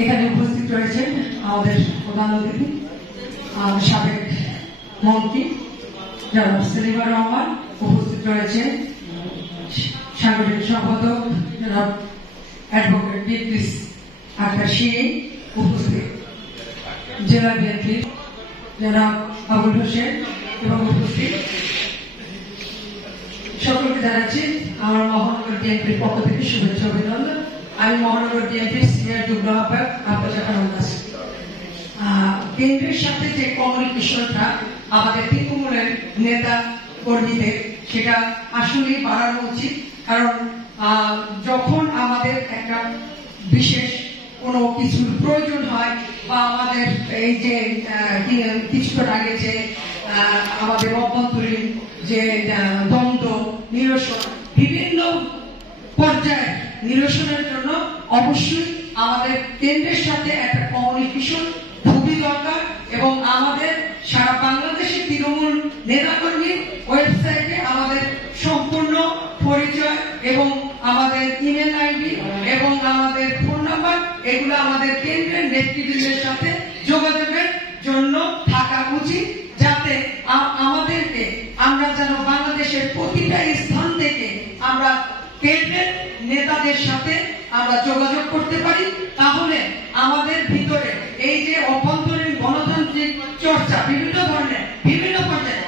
এখানে উপস্থিত রয়েছেন আমাদের প্রধান অতিথি সাবেক মন্ত্রী জনাব সেলিমা রহমান, উপস্থিত রয়েছেন সাংগঠনিক সম্পাদক জনাব অ্যাডভোকেট বিপ্লিস আক্তার শিরিন, উপস্থিত জেলা বিএনপি জনাব আবুল হোসেন এবং উপস্থিত সকলকে জানাচ্ছি আমার মহানগর বিএনপির পক্ষ থেকে শুভেচ্ছা অভিনন্দন। আমি মহানগর বিএনপির সিনিয়র যুগ্ম আহ্বায়ক আব্বাস খান দাস। কেন্দ্রের সাথে যে কমিউনিকেশনটা আমাদের তৃণমূলের নেতা কর্মীদের, সেটা আসলেই বাড়ানো উচিত। কারণ যখন আমাদের একটা বিশেষ কোনো কিছুর প্রয়োজন হয় বা আমাদের এই যে কিছুক্ষণ আগে যে আমাদের অভ্যন্তরীণ যে দ্বন্দ্ব নিরসন, বিভিন্ন পর্যায়ে নিরসনের জন্য অবশ্যই আমাদের কেন্দ্রের সাথে একটা কমিউনিকেশন খুবই দরকার। এবং আমাদের সারা বাংলাদেশের তৃণমূল নেতাকর্মীর ওয়েবসাইটে আমাদের সম্পূর্ণ পরিচয় এবং আমাদের ইমেল আইডি এবং আমাদের ফোন নাম্বার, এগুলো আমাদের কেন্দ্রের নেতৃবৃন্দের সাথে যোগাযোগের জন্য থাকা উচিত, যাতে আমাদেরকে আমরা যেন বাংলাদেশের প্রতিটা স্থান থেকে আমরা কেন্দ্রের নেতাদের সাথে আমরা যোগাযোগ করতে পারি। তাহলে আমাদের ভিতরে এই যে অভ্যন্তরীণ গণতান্ত্রিক চর্চা বিভিন্ন ধরনের বিভিন্ন পর্যায়ে